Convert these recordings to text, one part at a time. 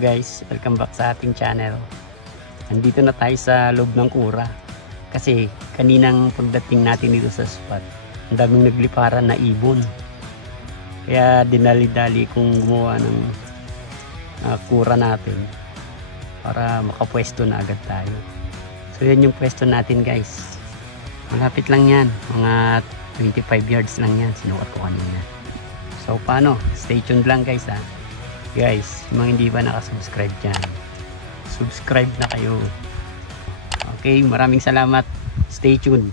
guys, welcome back sa ating channel. Nandito na tayo sa loob ng kura. Kasi kaninang pagdating natin dito sa spot, ang daming nagliparan na ibon. Kaya dinali-dali kong gumawa ng kura natin para makapwesto na agad tayo. So yan yung pwesto natin guys. Malapit lang yan, mga 25 yards lang yan, sinukat ko kanina. So paano? Stay tuned lang guys ha. Guys, mga hindi pa nakasubscribe dyan, subscribe na kayo. Okay, maraming salamat. Stay tuned.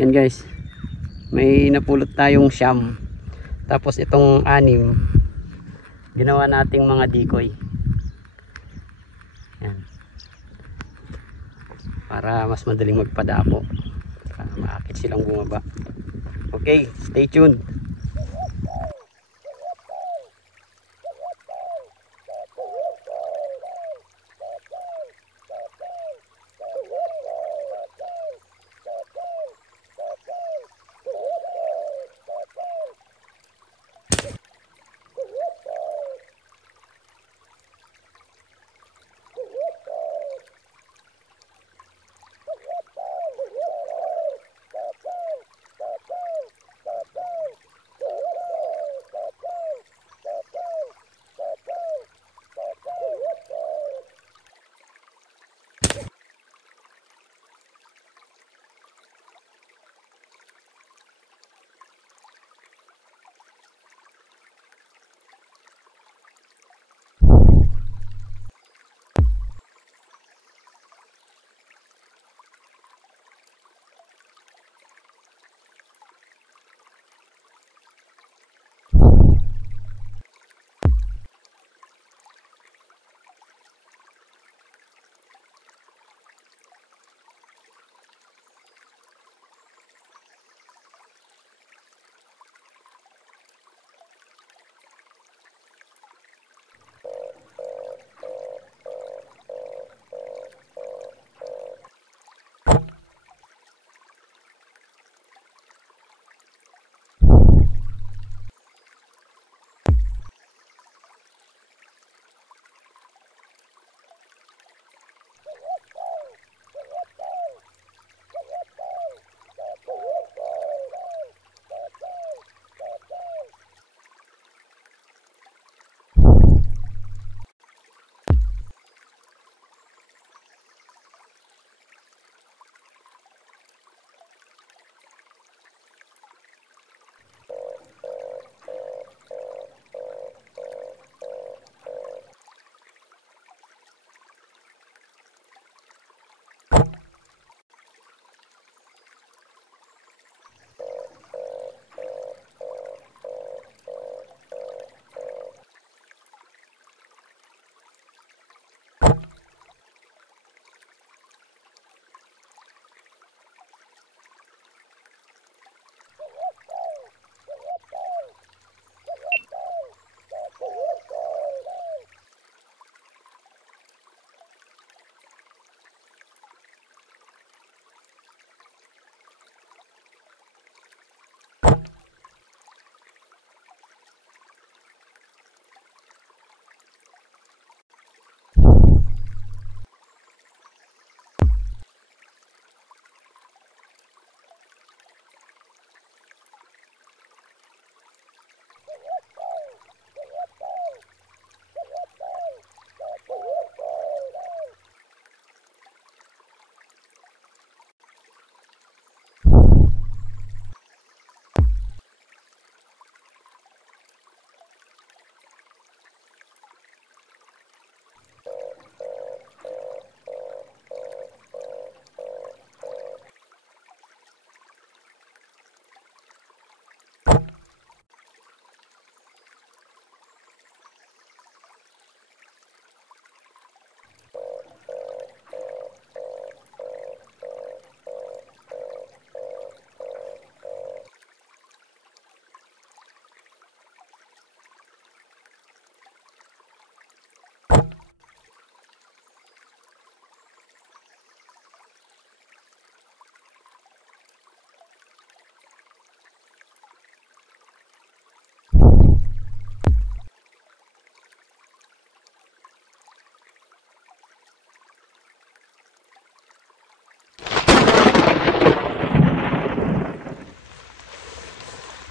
Yan guys, may napulot tayong siyam, tapos itong 6 ginawa nating mga decoy. Yan, para mas madaling magpadapo, para maakit silang bumaba. Okay, stay tuned.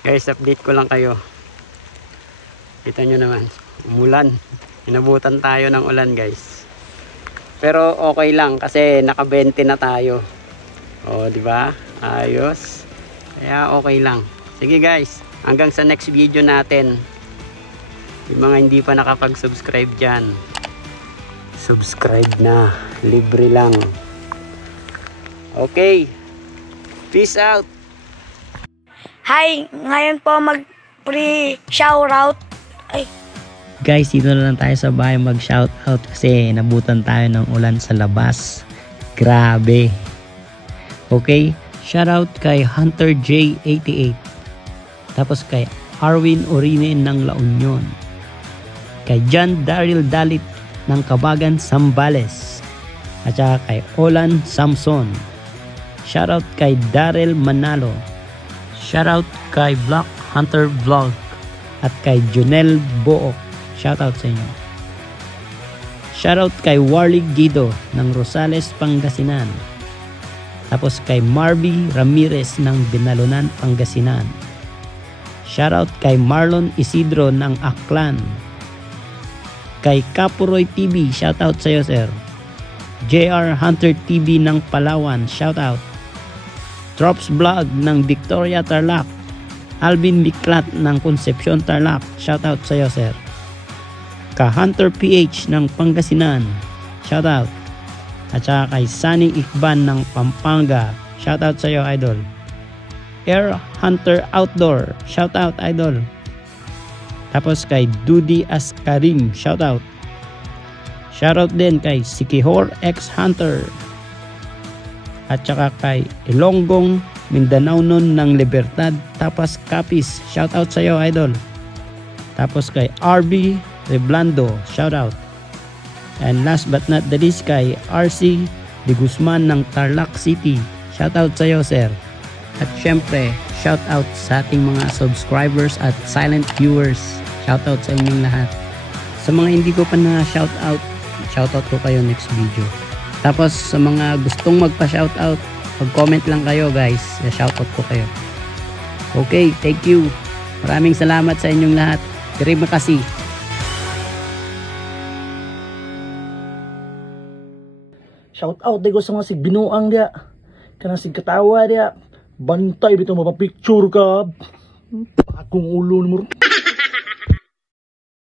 Guys, update ko lang kayo. Kita nyo naman, umulan. Inabutan tayo ng ulan guys. Pero okay lang kasi naka-20 na tayo. O, di ba? Ayos. Kaya okay lang. Sige guys, hanggang sa next video natin. Yung mga hindi pa nakapag-subscribe dyan, subscribe na. Libre lang. Okay. Peace out. Hi, ngayon po mag-pre-shoutout. Ay. Guys, dito na lang tayo sa bahay mag-shoutout kasi nabutan tayo ng ulan sa labas. Grabe. Okay, shoutout kay Hunter J88. Tapos kay Arwin Orine ng La Union. Kay John Daryl Dalit ng Kabagan, Sambales. At saka kay Olan Samson. Shoutout kay Daryl Manalo. Shoutout kay Black Hunter Vlog. At kay Junel Book. Shoutout sa inyo. Shoutout kay Warlig Guido ng Rosales, Pangasinan. Tapos kay Marby Ramirez ng Binalunan, Pangasinan. Shoutout kay Marlon Isidro ng Aklan. Kay Kapuroy TV, shoutout sa iyo sir. JR Hunter TV ng Palawan, shoutout. Drops Vlog ng Victoria, Tarlac. Alvin Miklat ng Concepcion, Tarlac, shoutout sa iyo sir. Ka Hunter PH ng Pangasinan, shoutout. At saka kay Sunny Ikban ng Pampanga, shoutout sa iyo idol. Air Hunter Outdoor, shoutout idol. Tapos kay Dudi Askarim, shoutout. Shoutout din kay Sikihor X Hunter. At saka kay Ilonggong Mindanao nun ng Libertad Tapas Capiz, shoutout sa iyo idol. Tapos kay RB Reblando, shoutout. And last but not the least kay RC De Guzman ng Tarlac City, shoutout sa iyo sir. At syempre shoutout sa ating mga subscribers at silent viewers, shoutout sa inyong lahat. Sa mga hindi ko pa na shoutout, shoutout ko kayo next video. Tapos sa mga gustong magpa-shoutout, mag-comment lang kayo guys, shoutout ko kayo. Okay, thank you. Maraming salamat sa inyong lahat. Terima kasih. Shoutout ko sa mga sigbinuang dia. Kanang sigkatawa dia. Bantay bitaw mapapicture ka. Akong ulo mo.